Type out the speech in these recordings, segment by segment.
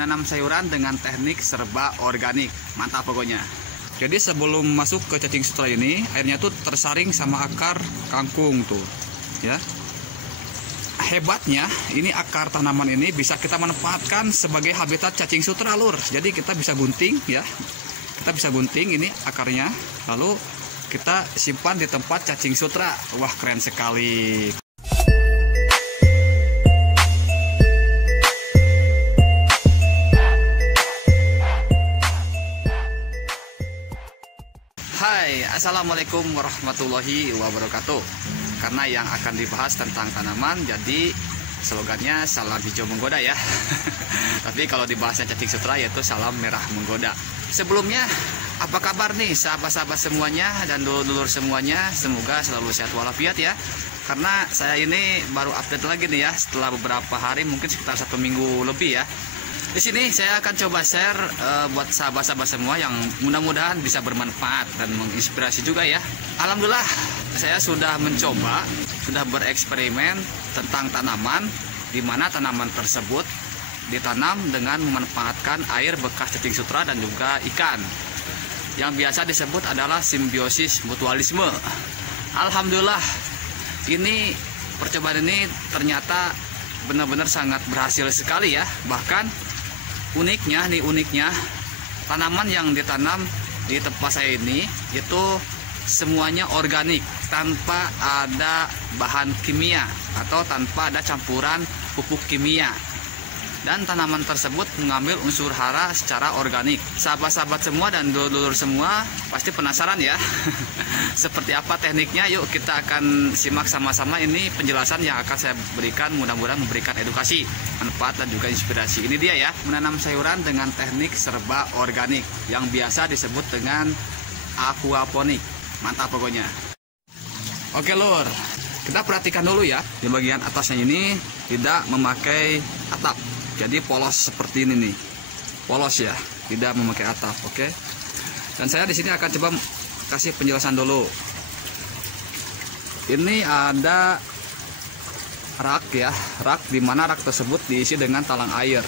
menanam sayuran dengan teknik serba organik. Mantap pokoknya. Jadi sebelum masuk ke cacing sutra ini, airnya tuh tersaring sama akar kangkung tuh, ya. Hebatnya, ini akar tanaman ini bisa kita manfaatkan sebagai habitat cacing sutra, lur. Jadi kita bisa gunting, ya. Kita bisa gunting ini akarnya, lalu kita simpan di tempat cacing sutra. Wah, keren sekali. Hai, assalamualaikum warahmatullahi wabarakatuh. Karena yang akan dibahas tentang tanaman, jadi slogannya salam hijau menggoda ya. Tapi kalau dibahasnya cacing sutra yaitu salam merah menggoda. Sebelumnya, apa kabar nih sahabat-sahabat semuanya dan dulur-dulur semuanya? Semoga selalu sehat walafiat ya. Karena saya ini baru update lagi nih ya setelah beberapa hari, mungkin sekitar 1 minggu lebih ya. Di sini saya akan coba share buat sahabat-sahabat semua yang mudah-mudahan bisa bermanfaat dan menginspirasi juga ya. Alhamdulillah saya sudah mencoba, sudah bereksperimen tentang tanaman, di mana tanaman tersebut ditanam dengan memanfaatkan air bekas cacing sutra dan juga ikan, yang biasa disebut adalah simbiosis mutualisme. Alhamdulillah, ini percobaan ini ternyata benar-benar sangat berhasil sekali ya. Bahkan uniknya tanaman yang ditanam di tempat saya ini itu semuanya organik, tanpa ada bahan kimia atau tanpa ada campuran pupuk kimia. Dan tanaman tersebut mengambil unsur hara secara organik. Sahabat-sahabat semua dan dulur-dulur semua pasti penasaran ya seperti apa tekniknya. Yuk kita akan simak sama-sama ini penjelasan yang akan saya berikan. Mudah-mudahan memberikan edukasi, manfaat dan juga inspirasi. Ini dia ya, menanam sayuran dengan teknik serba organik yang biasa disebut dengan aquaponik. Mantap pokoknya. Oke lur, kita perhatikan dulu ya, di bagian atasnya ini tidak memakai atap. Jadi polos seperti ini nih, polos ya, tidak memakai atap, oke. Dan saya di sini akan coba kasih penjelasan dulu. Ini ada rak ya, rak di mana rak tersebut diisi dengan talang air,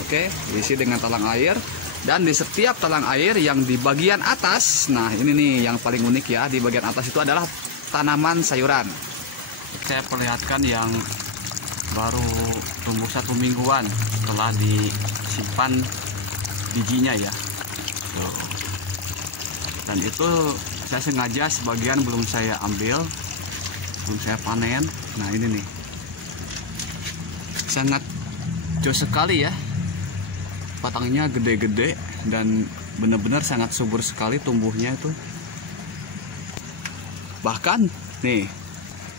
oke, diisi dengan talang air. Dan di setiap talang air yang di bagian atas, nah ini nih yang paling unik ya, di bagian atas itu adalah tanaman sayuran. Saya perlihatkan yang baru tumbuh 1 mingguan setelah disimpan bijinya ya. Tuh. Dan itu saya sengaja sebagian belum saya ambil, belum saya panen. Nah ini nih, sangat jos sekali ya, batangnya gede-gede dan benar-benar sangat subur sekali tumbuhnya itu. Bahkan nih,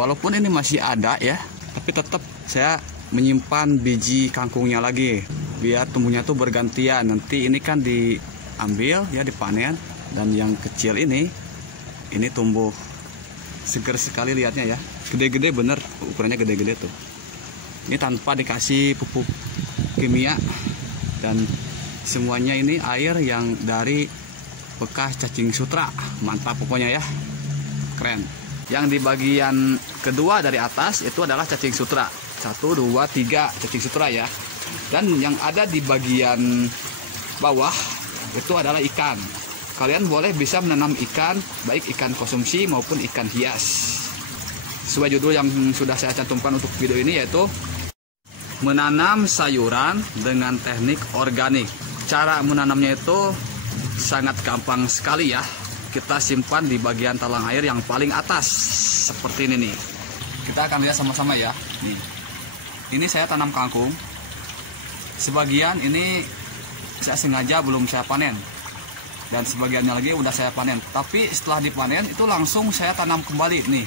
walaupun ini masih ada ya, tapi tetap saya menyimpan biji kangkungnya lagi biar tumbuhnya tuh bergantian. Nanti ini kan diambil ya, dipanen, dan yang kecil ini tumbuh seger sekali lihatnya ya, gede-gede bener, ukurannya gede-gede tuh. Ini tanpa dikasih pupuk kimia, dan semuanya ini air yang dari bekas cacing sutra. Mantap pokoknya ya, keren. Yang di bagian kedua dari atas itu adalah cacing sutra. 1, 2, 3 cacing sutra ya. Dan yang ada di bagian bawah itu adalah ikan. Kalian boleh bisa menanam ikan, baik ikan konsumsi maupun ikan hias. Sesuai judul yang sudah saya cantumkan untuk video ini, yaitu menanam sayuran dengan teknik organik. Cara menanamnya itu sangat gampang sekali ya. Kita simpan di bagian talang air yang paling atas seperti ini nih. Kita akan lihat sama-sama ya. Nih, ini saya tanam kangkung. Sebagian ini saya sengaja belum saya panen, dan sebagiannya lagi udah saya panen. Tapi setelah dipanen itu langsung saya tanam kembali nih.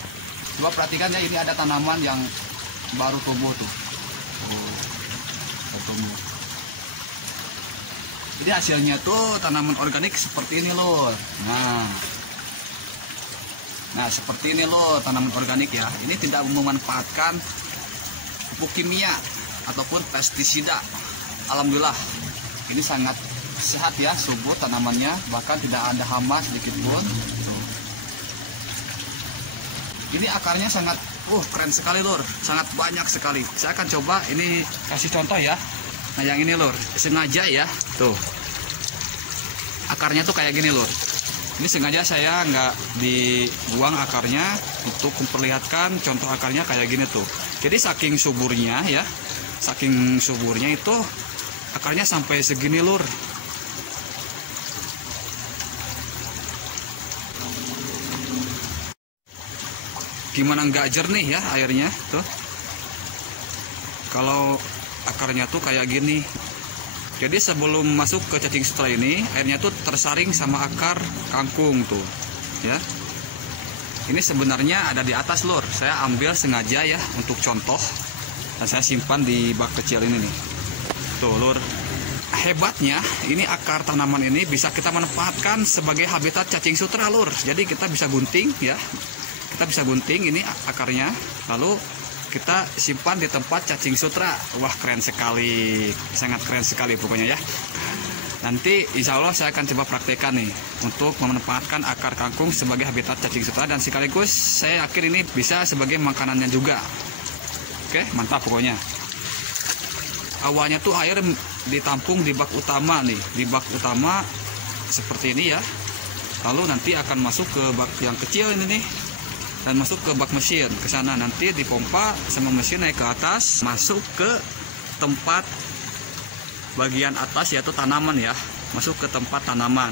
Coba perhatikan ya, ini ada tanaman yang baru tumbuh tuh. Tumbuh. Jadi hasilnya tuh tanaman organik seperti ini loh. Nah seperti ini loh tanaman organik ya. Ini tidak memanfaatkan pupuk kimia ataupun pestisida. Alhamdulillah, ini sangat sehat ya, subur tanamannya, bahkan tidak ada hama sedikit pun. Ini akarnya sangat keren sekali lur, sangat banyak sekali. Saya akan coba ini kasih contoh ya. Nah yang ini lur, sengaja ya, tuh akarnya tuh kayak gini lur. Ini sengaja saya nggak dibuang akarnya untuk memperlihatkan contoh akarnya kayak gini tuh. Jadi saking suburnya ya, saking suburnya itu akarnya sampai segini lur. Gimana nggak jernih ya airnya tuh. Kalau akarnya tuh kayak gini. Jadi sebelum masuk ke cacing sutra ini, airnya tuh tersaring sama akar kangkung tuh, ya. Ini sebenarnya ada di atas lur. Saya ambil sengaja ya untuk contoh, dan saya simpan di bak kecil ini nih. Tuh lur. Hebatnya, ini akar tanaman ini bisa kita manfaatkan sebagai habitat cacing sutra lur. Jadi kita bisa gunting ya. Kita bisa gunting ini akarnya, lalu kita simpan di tempat cacing sutra. Wah keren sekali, sangat keren sekali pokoknya ya. Nanti insya Allah saya akan coba praktekkan nih untuk memanfaatkan akar kangkung sebagai habitat cacing sutra, dan sekaligus saya yakin ini bisa sebagai makanannya juga. Oke, mantap pokoknya. Awalnya tuh air ditampung di bak utama nih, di bak utama seperti ini ya. Lalu nanti akan masuk ke bak yang kecil ini nih, dan masuk ke bak mesin ke sana, nanti dipompa sama mesin naik ke atas, masuk ke tempat bagian atas yaitu tanaman ya, masuk ke tempat tanaman.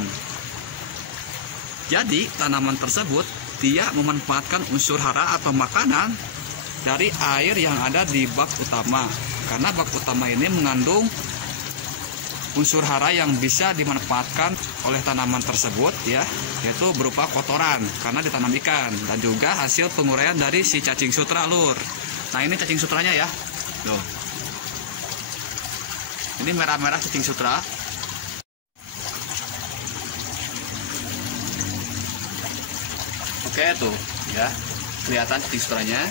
Jadi tanaman tersebut dia memanfaatkan unsur hara atau makanan dari air yang ada di bak utama, karena bak utama ini mengandung unsur hara yang bisa dimanfaatkan oleh tanaman tersebut ya, yaitu berupa kotoran karena ditanam ikan, dan juga hasil penguraian dari si cacing sutra lur. Nah ini cacing sutranya ya, tuh. Ini merah-merah cacing sutra. Oke tuh ya, kelihatan cacing sutranya.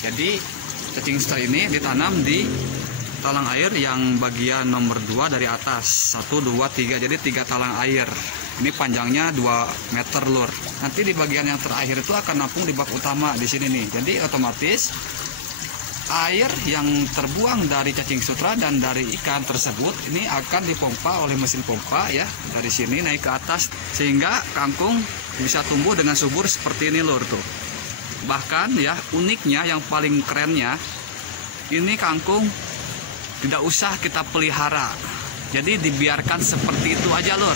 Jadi cacing sutra ini ditanam di talang air yang bagian nomor 2 dari atas, 1, 2, 3, jadi 3 talang air. Ini panjangnya 2 meter lur. Nanti di bagian yang terakhir itu akan nampung di bak utama di sini nih. Jadi otomatis air yang terbuang dari cacing sutra dan dari ikan tersebut ini akan dipompa oleh mesin pompa ya, dari sini naik ke atas, sehingga kangkung bisa tumbuh dengan subur seperti ini lur tuh. Bahkan ya uniknya yang paling kerennya, ini kangkung tidak usah kita pelihara, jadi dibiarkan seperti itu aja lur,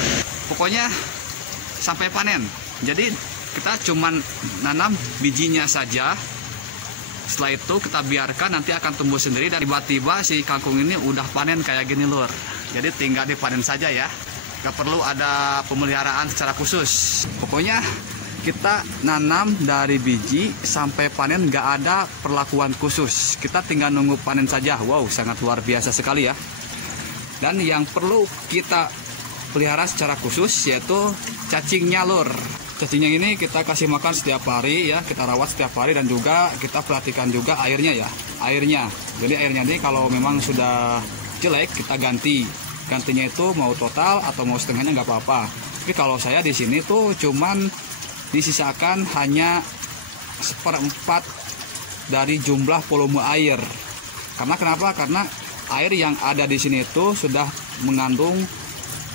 pokoknya sampai panen. Jadi kita cuman nanam bijinya saja, setelah itu kita biarkan nanti akan tumbuh sendiri, dan tiba-tiba si kangkung ini udah panen kayak gini lur. Jadi tinggal dipanen saja ya, gak perlu ada pemeliharaan secara khusus. Pokoknya kita nanam dari biji sampai panen gak ada perlakuan khusus, kita tinggal nunggu panen saja. Wow, sangat luar biasa sekali ya. Dan yang perlu kita pelihara secara khusus yaitu cacingnya lur. Cacingnya ini kita kasih makan setiap hari ya, kita rawat setiap hari, dan juga kita perhatikan juga airnya ya, airnya. Jadi airnya ini kalau memang sudah jelek kita gantinya itu mau total atau mau setengahnya nggak apa-apa. Tapi kalau saya di sini tuh cuman disisakan hanya 1/4 dari jumlah volume air. Karena kenapa? Karena air yang ada di sini itu sudah mengandung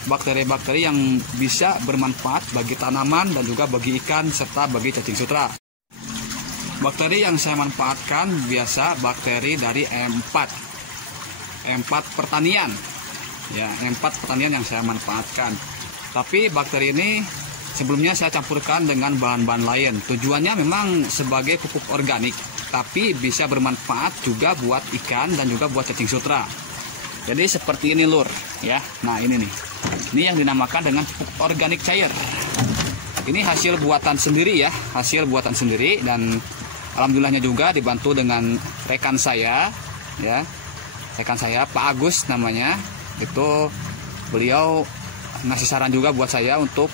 bakteri-bakteri yang bisa bermanfaat bagi tanaman dan juga bagi ikan serta bagi cacing sutra. Bakteri yang saya manfaatkan biasa bakteri dari M4 pertanian. Ya, M4 pertanian yang saya manfaatkan. Tapi bakteri ini sebelumnya saya campurkan dengan bahan-bahan lain. Tujuannya memang sebagai pupuk organik, tapi bisa bermanfaat juga buat ikan dan juga buat cacing sutra. Jadi seperti ini lur, ya. Nah ini nih, ini yang dinamakan dengan pupuk organik cair. Ini hasil buatan sendiri ya, hasil buatan sendiri, dan alhamdulillahnya juga dibantu dengan rekan saya, ya, rekan saya Pak Agus namanya. Itu beliau ngasih saran juga buat saya untuk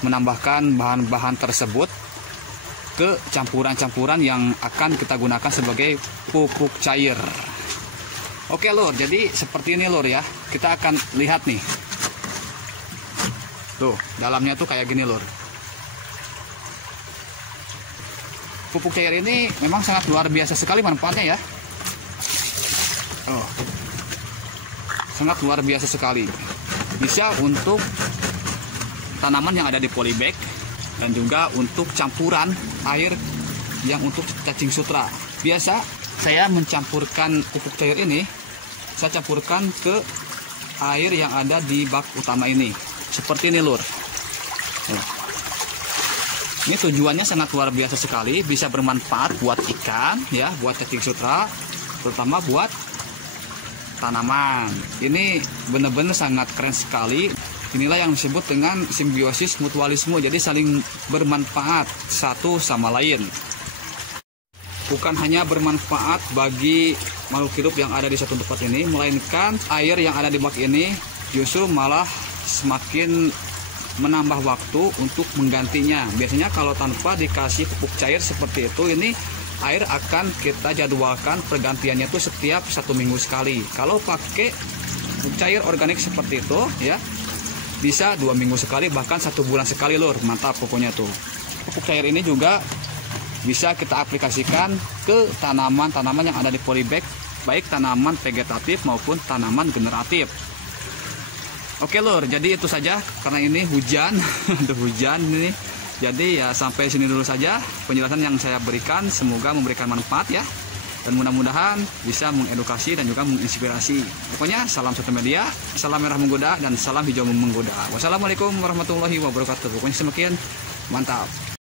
menambahkan bahan-bahan tersebut ke campuran-campuran yang akan kita gunakan sebagai pupuk cair. Oke lur, jadi seperti ini lur ya. Kita akan lihat nih. Tuh, dalamnya tuh kayak gini lur. Pupuk cair ini memang sangat luar biasa sekali manfaatnya ya. Oh. sangat luar biasa sekali. Bisa untuk tanaman yang ada di polybag dan juga untuk campuran air yang untuk cacing sutra. Biasa saya mencampurkan pupuk cair ini, saya campurkan ke air yang ada di bak utama ini. Seperti ini, Lur. Ini tujuannya sangat luar biasa sekali, bisa bermanfaat buat ikan, ya, buat cacing sutra, terutama buat tanaman. Ini benar-benar sangat keren sekali. Inilah yang disebut dengan simbiosis mutualisme, jadi saling bermanfaat satu sama lain. Bukan hanya bermanfaat bagi makhluk hidup yang ada di satu tempat ini, melainkan air yang ada di bak ini justru malah semakin menambah waktu untuk menggantinya. Biasanya kalau tanpa dikasih pupuk cair seperti itu, ini air akan kita jadwalkan pergantiannya itu setiap 1 minggu sekali. Kalau pakai pupuk cair organik seperti itu, ya, bisa 2 minggu sekali, bahkan 1 bulan sekali, Lur. Mantap pokoknya tuh. Pupuk cair ini juga bisa kita aplikasikan ke tanaman-tanaman yang ada di polybag, baik tanaman vegetatif maupun tanaman generatif. Oke, Lur, jadi itu saja karena ini hujan. Ada hujan ini. Jadi ya sampai sini dulu saja penjelasan yang saya berikan, semoga memberikan manfaat ya. Dan mudah-mudahan bisa mengedukasi dan juga menginspirasi. Pokoknya salam satu media, salam merah menggoda dan salam hijau menggoda. Wassalamualaikum warahmatullahi wabarakatuh. Pokoknya semakin mantap.